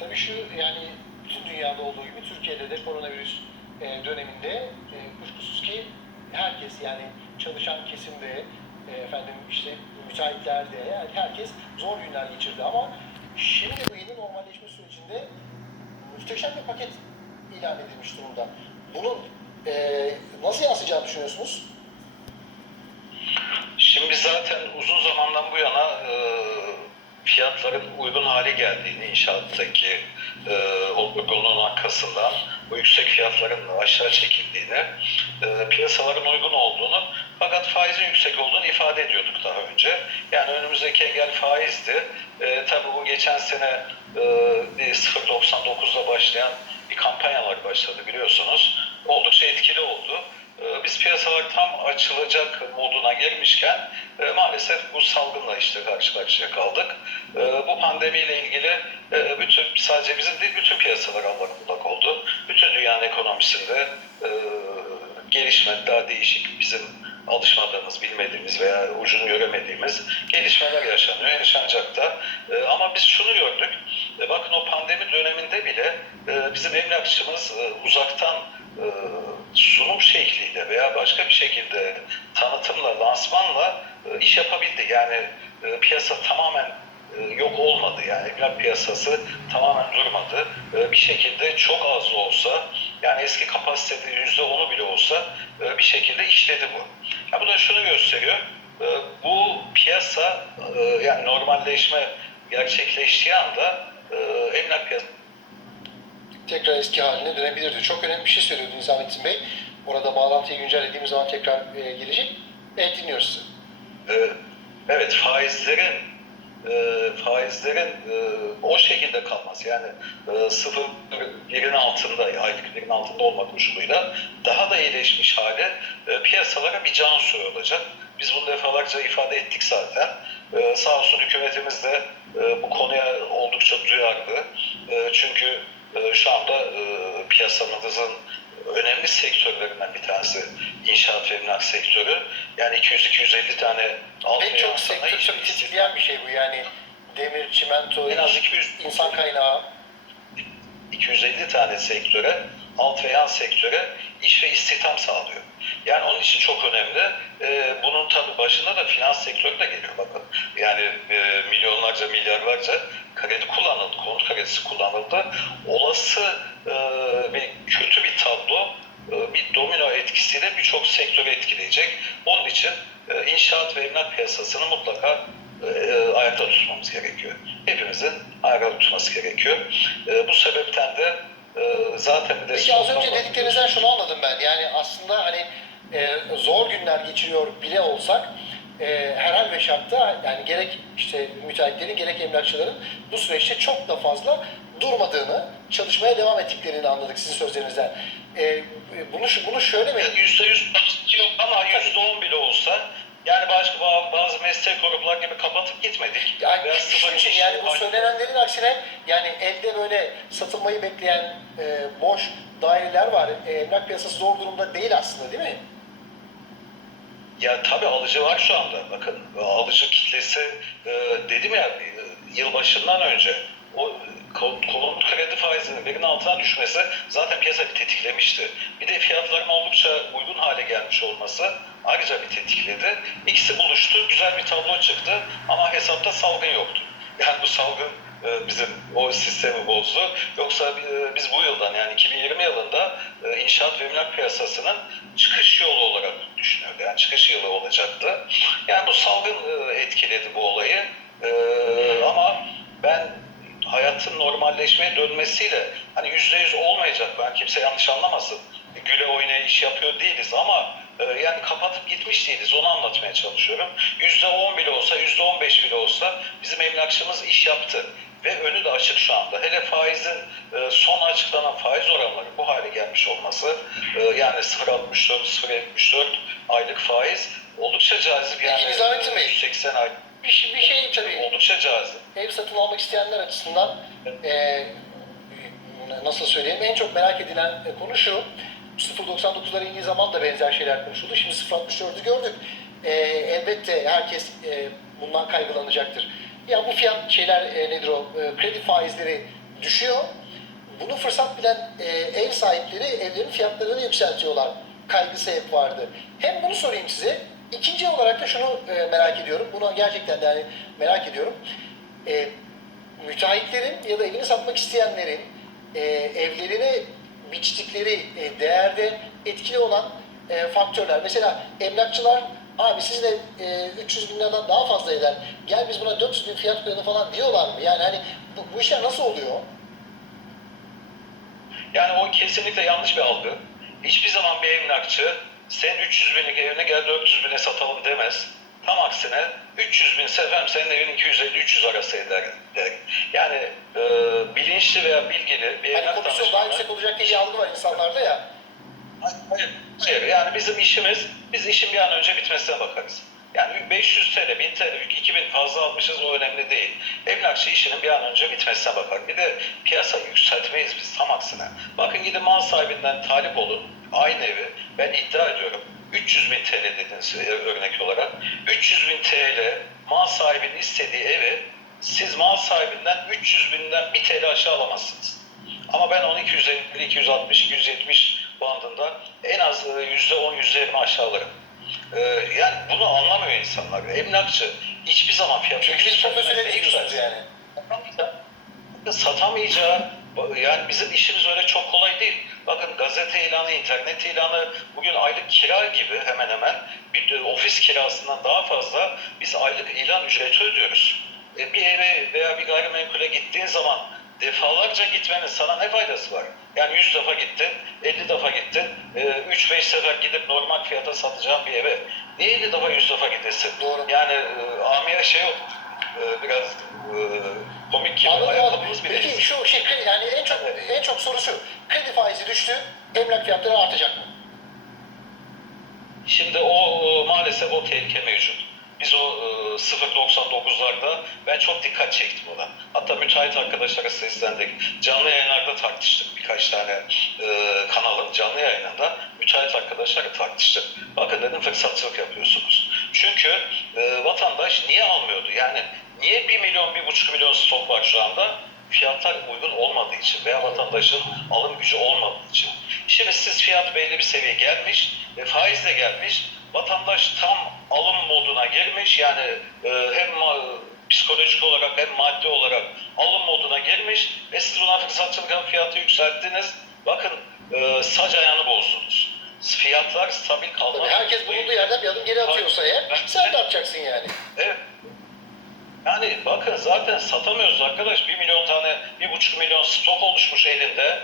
tabii şu yani bütün dünyada olduğu gibi Türkiye'de de koronavirüs e, döneminde e, kuşkusuz ki herkes yani çalışan kesimde e, efendim işte müteahhitlerde yani herkes zor günler geçirdi ama şimdi bu yeni normalleşme sürecinde muhteşem bir paket ilan edilmiş durumda. Bunun e, nasıl yansıyacağını düşünüyorsunuz? Şimdi zaten uzun zamandan bu yana e, fiyatların uygun hale geldiğini inşaattaki e, o uygunluğun arkasından bu yüksek fiyatların aşağı çekildiğini, e, piyasaların uygun olduğunu fakat faizin yüksek olduğunu ifade ediyorduk daha önce. Yani önümüzdeki engel faizdi. E, tabii bu geçen sene e, bir 0.99'da başlayan bir kampanyalar başladı biliyorsunuz. Oldukça etkili oldu. Ee, Biz piyasalar tam açılacak moduna girmişken e, maalesef bu salgınla işte karşı karşıya kaldık. E, Bu pandemiyle ilgili e, bütün sadece bizim değil bütün piyasalar allak bullak oldu. Bütün dünyanın ekonomisinde e, gelişme daha değişik bizim alışmadığımız, bilmediğimiz veya ucunu göremediğimiz gelişmeler yaşanıyor, yaşanacak da. E, ama biz şunu gördük, e, bakın o pandemi döneminde bile e, bizim emlakçımız e, uzaktan e, sunum şekliyle veya başka bir şekilde tanıtımla, lansmanla iş yapabildi. Yani e, piyasa tamamen e, yok olmadı. Yani emlak piyasası tamamen durmadı. E, Bir şekilde çok az da olsa yani eski kapasitede yüzde onu bile olsa e, bir şekilde işledi bu. Ya bu da şunu gösteriyor. e, Bu piyasa e, yani normalleşme gerçekleştiği anda e, emlak piyasası tekrar eski haline dönebilirdi. Çok önemli bir şey söylüyordu Nizamettin Bey. Orada bağlantıyı güncellediğimiz zaman tekrar e, gelecek. Evet dinliyoruz sizi. Ee, Evet faizlerin e, faizlerin e, o şekilde kalması yani e, sıfır birin altında aylık birin altında olma koşuluyla daha da iyileşmiş hale e, piyasalara bir can suyu olacak. Biz bunu defalarca ifade ettik zaten. E, sağ olsun hükümetimiz de e, bu konuya oldukça duyarlı. E, çünkü e, şu anda e, piyasamızın önemli sektörlerinden bir tanesi inşaat ve emlak sektörü. Yani 200-250 tane alt Pek çok sektör işletmesi- tetikleyen bir şey bu yani. Demir, çimento, en az 200 insan kaynağı. 250 tane sektöre, alt ve yan sektöre iş ve istihdam sağlıyor. Yani onun için çok önemli. Ee, bunun tabii başında da finans sektörü de geliyor bakın. Yani e, milyonlarca, milyarlarca kredi kullanıldı, konut kredisi kullanıldı. Olası e, bir kötü bir tablo e, bir domino etkisiyle birçok sektörü etkileyecek. Onun için e, inşaat ve emlak piyasasını mutlaka e, ayakta tutmamız gerekiyor. Hepimizin ayakta tutması gerekiyor. E, bu sebepten de e, zaten bir de Peki az önce dediklerinizden şunu anladım ben. Yani aslında hani e, zor günler geçiriyor bile olsak e, bir şartta yani gerek işte müteahhitlerin gerek emlakçıların bu süreçte çok da fazla durmadığını, çalışmaya devam ettiklerini anladık sizin sözlerinizden. E, bunu bunu şöyle mi? yüzde yüz baskı yok ama yüzde on bile olsa yani başka ba- bazı meslek gruplar gibi kapatıp gitmedik. Yani şu sıfır için iş- yani bu söylenenlerin aksine yani elde böyle satılmayı bekleyen e, boş daireler var. E, emlak piyasası zor durumda değil aslında değil mi? Ya tabii alıcı var şu anda. Bakın alıcı kitlesi e, dedim ya e, yılbaşından önce o ko- konut kredi faizinin birinin altına düşmesi zaten piyasayı tetiklemişti. Bir de fiyatların oldukça uygun hale gelmiş olması ayrıca bir tetikledi. İkisi buluştu, güzel bir tablo çıktı ama hesapta salgın yoktu. Yani bu salgın e, bizim o sistemi bozdu. Yoksa e, biz bu yıldan yani 2020 yılında e, inşaat ve emlak piyasasının çıkış yolu olarak düşünüyordu. Yani çıkış yılı olacaktı. Yani bu salgın e, etkiledi bu olayı. E, Ama ben hayatın normalleşmeye dönmesiyle hani yüzde yüz olmayacak ben kimse yanlış anlamasın. Güle oynaya iş yapıyor değiliz ama e, yani kapatıp gitmiş değiliz onu anlatmaya çalışıyorum. Yüzde on bile olsa yüzde on beş bile olsa bizim emlakçımız iş yaptı. Ve önü de açık şu anda. Hele faizin e, son açıklanan faiz oranları bu hale gelmiş olması e, yani 0.64, 0.74 aylık faiz oldukça cazip. Yani Peki, Bey. 180 ay Bir, şey- bir şey tabii oldukça cazip. ev satın almak isteyenler açısından e, nasıl söyleyeyim en çok merak edilen e, konu şu 0.99'lara indiği zaman da benzer şeyler konuşuldu. Şimdi 0.64'ü gördük. E, elbette herkes e, bundan kaygılanacaktır. Ya bu fiyat şeyler e, nedir o? E, kredi faizleri düşüyor. Bunu fırsat bilen e, ev sahipleri evlerin fiyatlarını yükseltiyorlar. Kaygısı hep vardı. Hem bunu sorayım size. İkinci olarak da şunu e, merak ediyorum. Bunu gerçekten de yani merak ediyorum. E, müteahhitlerin ya da evini satmak isteyenlerin e, evlerine biçtikleri e, değerde etkili olan e, faktörler. Mesela emlakçılar abi sizin ev e, 300 bin liradan daha fazla eder. Gel biz buna 400 bin fiyat koyalım falan diyorlar mı? Yani hani bu, bu işler nasıl oluyor? Yani o kesinlikle yanlış bir algı. Hiçbir zaman bir emlakçı sen 300 binlik evine gel 400 bine satalım demez. Tam aksine 300 bin efendim senin evin 250-300 arası eder der. Yani e, bilinçli veya bilgili bir Hani emlak komisyon daha danışmanı- yüksek olacak diye bir algı var insanlarda ya. Hayır, hayır. Yani bizim işimiz, biz işin bir an önce bitmesine bakarız. Yani 500 TL, 1000 TL, 2000 fazla almışız o önemli değil. Emlakçı işinin bir an önce bitmesine bakar. Bir de piyasa yükseltmeyiz biz tam aksine. Bakın gidin mal sahibinden talip olun. Aynı evi ben iddia ediyorum. 300 bin TL dediniz e, örnek olarak. 300 bin TL mal sahibinin istediği evi siz mal sahibinden 300 binden 1 TL aşağı alamazsınız. Ama ben onu 250, 260, 270 bandında en az e, %10, %20 aşağı alırım. Ee, yani bunu anlamıyor insanlar. Emlakçı hiçbir zaman fiyat Çünkü biz profesyonel diyorsunuz yani. Satamayacağı, yani bizim işimiz öyle çok kolay değil. Bakın gazete ilanı, internet ilanı, bugün aylık kira gibi hemen hemen bir ofis kirasından daha fazla biz aylık ilan ücreti ödüyoruz. E, bir eve veya bir gayrimenkule gittiğin zaman defalarca gitmenin sana ne faydası var? Yani 100 defa gittin, 50 defa gittin, 3-5 sefer gidip normal fiyata satacağın bir eve. Niye 50 defa 100 defa gidesin? Doğru. Yani e, amiye şey oldu, e, biraz e, komik gibi. Anladım Ayakkabımız bile Peki şu şey yani en çok en çok soru şu. Kredi faizi düştü, emlak fiyatları artacak mı? Şimdi o e, maalesef o tehlike mevcut. Biz o e, 0.99'larda ben çok dikkat çektim ona. Hatta müteahhit arkadaşlara seslendik. Canlı yayınlarda tartıştık birkaç tane e, kanalın canlı yayınında. Müteahhit arkadaşlarla tartıştık. Bakın dedim fırsatçılık yapıyorsunuz. Çünkü e, vatandaş niye almıyordu? Yani niye 1 milyon, 1,5 milyon stok var şu anda? Fiyatlar uygun olmadığı için veya vatandaşın alım gücü olmadığı için. Şimdi siz fiyat belli bir seviyeye gelmiş ve faiz de gelmiş. Vatandaş tam alım moduna girmiş. Yani e, hem ma- psikolojik olarak hem maddi olarak alım moduna girmiş ve siz buna fırsatçılık yapıp fiyatı yükselttiniz. Bakın e, sac ayağını bozdunuz. Fiyatlar stabil kalmaz. Tabii herkes bulunduğu yerden bir adım geri atıyorsa eğer sen de atacaksın yani. Evet. Yani bakın zaten satamıyoruz arkadaş. 1 milyon tane, 1,5 milyon stok oluşmuş elinde.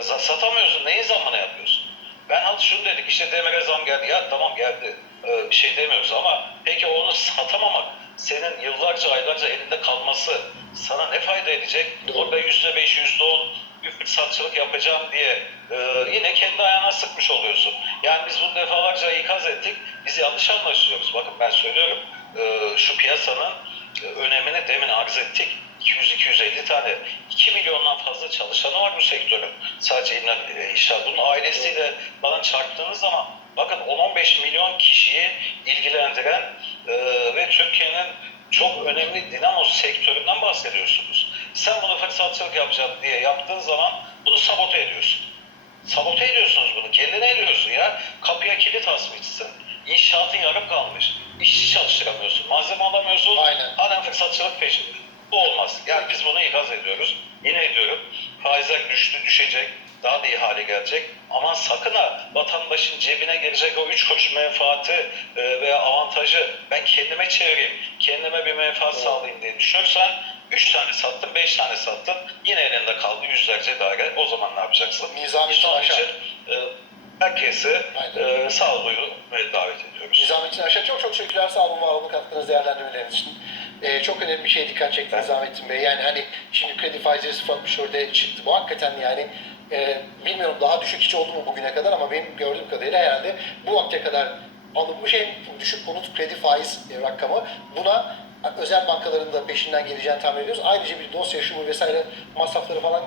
Za- satamıyorsun. Neyin zammını yapıyorsun? Ben halt şunu dedik işte demire zam geldi. Ya tamam geldi. Ee, bir şey demiyoruz ama peki onu satamamak senin yıllarca aylarca elinde kalması sana ne fayda edecek? Orada yüzde beş, yüzde on bir fırsatçılık yapacağım diye e, yine kendi ayağına sıkmış oluyorsun. Yani biz bunu defalarca ikaz ettik. Biz yanlış anlaşılıyoruz. Bakın ben söylüyorum. e, şu piyasanın e, önemini demin arz ettik. 200-250 tane, 2 milyondan fazla çalışanı var bu sektörün. Sadece inan- e, inşaat. Bunun ailesiyle falan çarptığınız zaman bakın 10-15 milyon kişiyi ilgilendiren e, ve Türkiye'nin çok önemli dinamo sektöründen bahsediyorsunuz. Sen bunu fırsatçılık yapacağım diye yaptığın zaman bunu sabote ediyorsun. Sabote ediyorsunuz bunu. Kendine ediyorsun ya. Kapıya kilit asmışsın. İnşaatın yarım kalmış. İşçi çalıştıramıyorsun. Malzeme alamıyorsun. Aynen. Halen fırsatçılık peşinde. Bu olmaz. Yani biz bunu ikaz ediyoruz. Yine ediyorum. Faizler düştü, düşecek. Daha da iyi hale gelecek. Aman sakın ha cebine girecek o üç kuruş menfaati e, veya avantajı ben kendime çevireyim, kendime bir menfaat Evet. sağlayayım diye düşünürsen üç tane sattın, beş tane sattın. Yine elinde kaldı yüzlerce daire. O zaman ne yapacaksın? Nizam için aşağı. için e, herkesi Aynen. e, sağduyu ve davet ediyoruz. Nizamettin Aşağı çok çok teşekkürler sağ olun var olun katkınız değerlendirmeleriniz için. Ee, çok önemli bir şeye dikkat çekti Ben- Nizamettin Bey. Yani hani şimdi kredi faizleri 0.64'e çıktı. Bu hakikaten yani e, bilmiyorum daha düşük hiç oldu mu bugüne kadar ama benim gördüğüm kadarıyla herhalde bu vakte kadar alınmış en düşük konut kredi faiz e, rakamı. Buna özel bankaların da peşinden geleceğini tahmin ediyoruz. Ayrıca bir dosya şu bu vesaire masrafları falan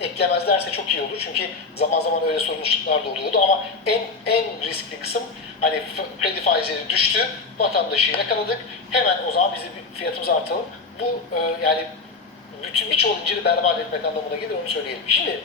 eklemezlerse çok iyi olur. Çünkü zaman zaman öyle sorunlar da oluyordu ama en en riskli kısım hani kredi faizleri düştü, vatandaşı yakaladık. Hemen o zaman biz de bir fiyatımızı artalım. Bu e, yani bütün birçok inciri berbat etmek anlamına gelir onu söyleyelim. Şimdi